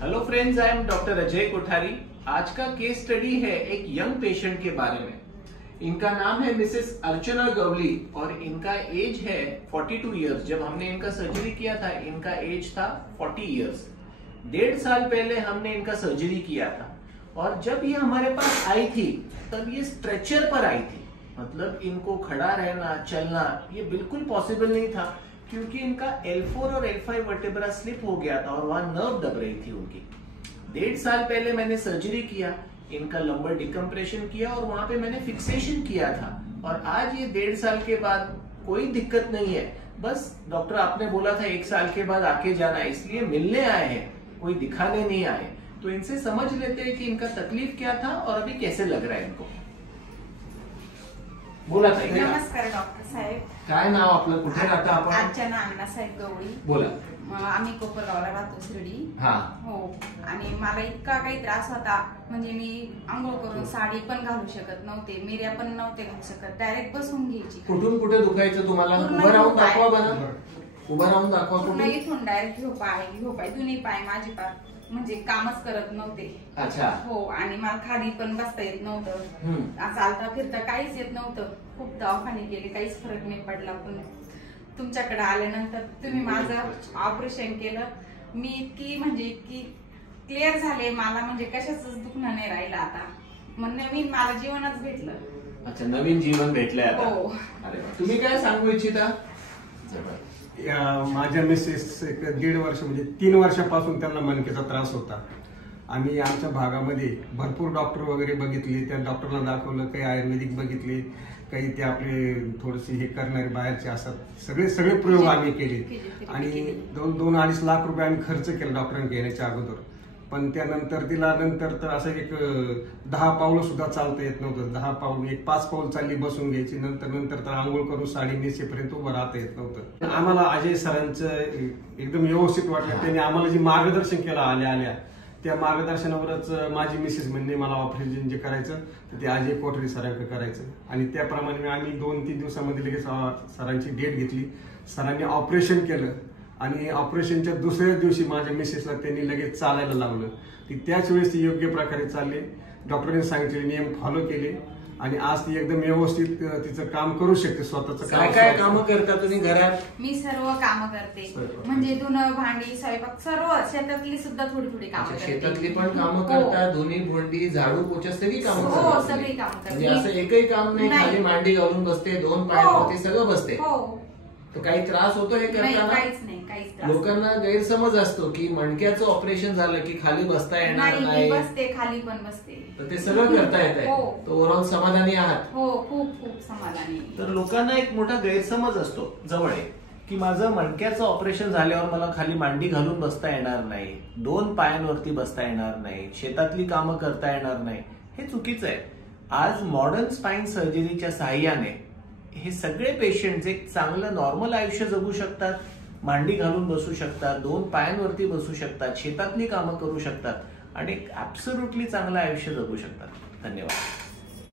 Hello friends, I am doctor Ajay Kothari. आज का केस study है एक यंग पेशेंट के बारे में। इनका नाम है मिसेस अर्चना गवली और इनका एज है 42 इयर्स। जब हमने इनका सर्जरी किया था इनका एज था 40 इयर्स। 1.5 साल पहले हमने इनका सर्जरी किया था और जब ये हमारे पास आई थी तब ये स्ट्रेचर पर आई थी। मतलब इनको खड़ा रहना चलना ये बिल्कुल पॉसिबल नहीं था क्योंकि इनका L4 और L5 वर्टेब्रा स्लिप हो गया था और वहां नर्व दब रही थी उनकी। 1.5 साल पहले मैंने सर्जरी किया, इनका लंबर डिकम्प्रेशन किया और वहां पे मैंने फिक्सेशन किया था और आज ये 1.5 साल के बाद कोई दिक्कत नहीं है। बस डॉक्टर आपने बोला था 1 साल के बाद आके जाना, इसलिए मिलने आए हैं, कोई दिखाने नहीं आए। तो इनसे समझ लेते हैं कि इनका तकलीफ क्या था और अभी कैसे लग रहा है इनको। बोला था। नमस्कार डॉक्टर साहेब। काय नाव आपलं, कुठे राहता आपण? अर्चना अण्णासाहेब गवळी। बोला। आम्ही कोपरगावला राहतो, शिर्डी। हा हो, आणि मला इतका काही त्रास होता, म्हणजे मी आंघोळ करून साडी पण घालू शकत नव्हते, मिऱ्या पण नव्हते घालू शकत, डायरेक्ट बसून घ्यायची। कुठून कुठे दुखायचं तुम्हाला? उभं राहून दाखवा बरं, उभं राहून दाखवा। कुठून? इथून डायरेक्ट झोपा आहे, दोन्ही पाय माझे पाय म्हणजे कामच करत नव्हते। अच्छा। हो, आणि मला खाली पण बसता येत नव्हतं, चालता फिरता काहीच येत नव्हतं। खूप दवाखाने केले, काहीच फरक नाही पडला। पण तुमच्याकडे आल्यानंतर तुम्ही माझं ऑपरेशन केलं, मी इतकी क्लिअर झाले, मला म्हणजे कशाच दुखणं नाही राहिलं आता। मग नवीन मला जीवनच भेटलं। अच्छा, नवीन जीवन भेटलंय आता। हो। अरे वा, तुम्ही काय सांगू इच्छिता? माझ्या मिसेस 1.5 वर्ष म्हणजे 3 वर्षापासून त्यांना मणक्याचा त्रास होता। आम्ही आमच्या भागामध्ये भरपूर डॉक्टर वगैरे बघितले, त्या डॉक्टरला दाखवलं, काही आयुर्वेदिक बघितले, काही ते आपले थोडेसे हे करणारे बाहेरचे असतात, सगळे प्रयोग आम्ही केले आणि 2-2.5 लाख रुपये आम्ही खर्च केला डॉक्टरांनी घेण्याच्या अगोदर। पण त्यानंतर तिला तर असं एक 10 पावलं सुद्धा चालता येत नव्हतं। 10 पाऊल, 5 पाऊल चालली बसून घ्यायची, नंतर तर आंघोळ करून साडी नेसेपर्यंत उभं राहता येत नव्हतं। आम्हाला अजय सरांचं एकदम व्यवस्थित वाटलं, त्यांनी आम्हाला जे मार्गदर्शन केलं आल्या त्या मार्गदर्शनावरच माझी मिसेस म्हणणे मला ऑपरेशन जे करायचं तर ते अजय कोठारी सरांकडे करायचं आणि त्याप्रमाणे आम्ही 2-3 दिवसामध्ये लगेच सरांची डेट घेतली। सरांनी ऑपरेशन केलं आणि ऑपरेशनच्या दुसऱ्याच दिवशी माझ्या मिसेसला त्यांनी लगेच चालायला लावलं। ती त्याच वेळेस ती योग्य प्रकारे चालले, डॉक्टरांनी सांगितलेले नियम फॉलो केले आणि आज ती एकदम व्यवस्थित तिचं काम करू शकते, स्वतःचं काम। काय कामं करता तुम्ही घरात? मी सर्व कामं करते, म्हणजे धुणं, भांडी, स्वयंपाक, सर्व शेतातली सुद्धा थोडी कामं करते। शेतातली पण कामं करता, धुणी, भांडी, झाडू, पोछा सगळी कामं करता? हो, सगळी कामं करते। असं एकही काम नाही खाली मांडी घालून बसते, 2 पायावरती सगळं बसते? हो। तो काही त्रास होतो हे करताना? काहीच नाही, काहीच त्रास। लोकांना गैरसमज असतो की मणक्याचं ऑपरेशन झालं की खाली बसता येणार नाही। बसते, खाली पण बसते, तर ते सगळं करता येत आहे। तो ओव्हरऑल समाधानी आहात? हो, खूप समाधानी। तर लोकांना एक मोठा गैरसमज असतो जवळ की माझं मणक्याचं ऑपरेशन झाल्यावर मला खाली मांडी घालून बसता येणार नाही, 2 पायांवरती बसता येणार नाही, शेतातली कामं करता येणार नाही। हे चुकीचं आहे। आज मॉडर्न स्पाइन सर्जरीच्या सहाय्याने हे सगळे पेशंट्स एक चांगलं नॉर्मल आयुष्य जगू शकतात, मांडी घालून बसू शकतात, 2 पायांवरती बसू शकतात, शेतातली कामं करू शकतात आणि एक ऍब्सोल्युटली चांगलं आयुष्य जगू शकतात। धन्यवाद।